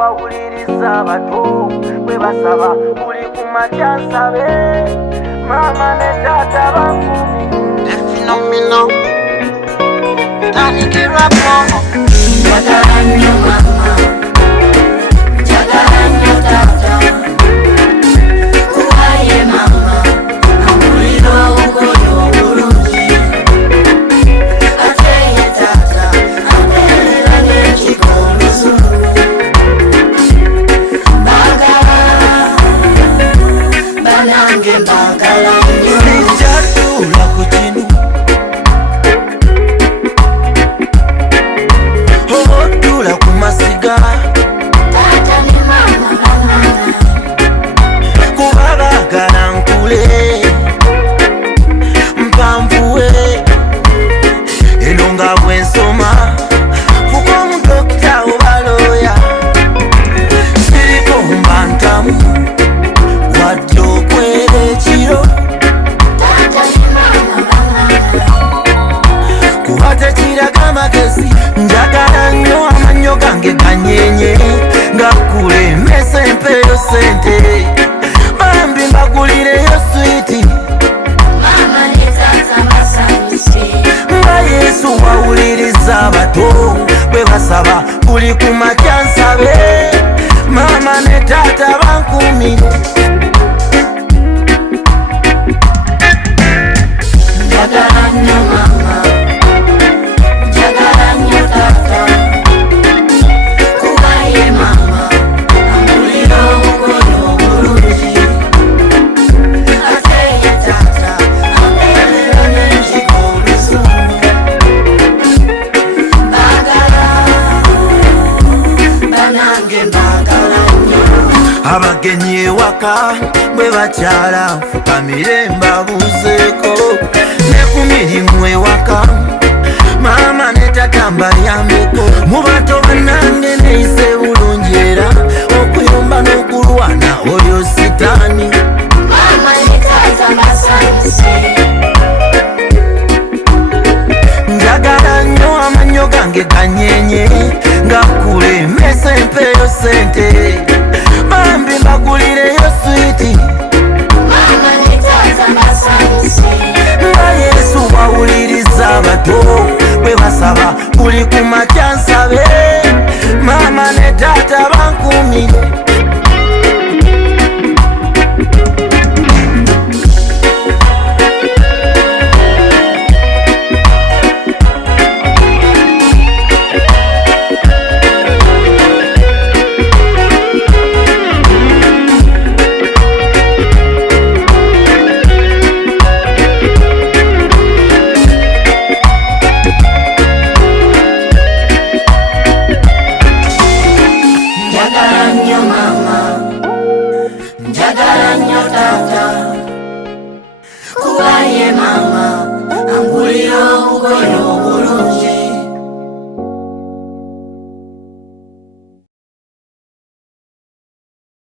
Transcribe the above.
wawuliriza abato bwe basaba buli ku makya nsabe mama ne taata bankumi The phenomenon tanikirwa pomo Njagala nnyo mama, njagala nnyo taata, kubaye mama, amulira obukoyo obulungi, ate ye taata, ambeerera n'ekika oluzungu. Mbagala, banange mbagala nnyo. sijjatula ku kinu otula ku masiga Taata ne mama banange, kuba baagala nkule mpanvuwe eno nga bwensoma kuko omudokita oba looya siriko mbantamu wadde okwera ekiro taata ne mama banange. kuba tekiraga magezi njagala nnyo amannyo gange ganyenye ngakule mese empeeyo sente bambi mbagulireyo switi Mama ne taata basanyuse, nga yesu wawuliriza abato bwe basaba buli ku makya nsabe mama ne taata bankumire njagala nnyo mama, njagala nnyo taata, kubaye mama, amulira obukoyo obulungi, ate ye taata, ambeerera n'ekika oluzungu. Mbagala, banange mbagala nnyo. abagenyi ewaka bwe bakyala nfukamire mbabuuzeeko ne ku mirimu ewaka maama ne tata mbayambeko mu bato bannange neeyise bulungi era okuyomba n'okulwana oyo sitaani Mama ne taata basanyuse, njagala nnyo amannyo gange ganyenye ngakule mese empeeyo sente bambi mbagulireyo switi mama ne taata basanyuse, nga yesu wawuliriza abato bwe basaba buli ku makya nsabe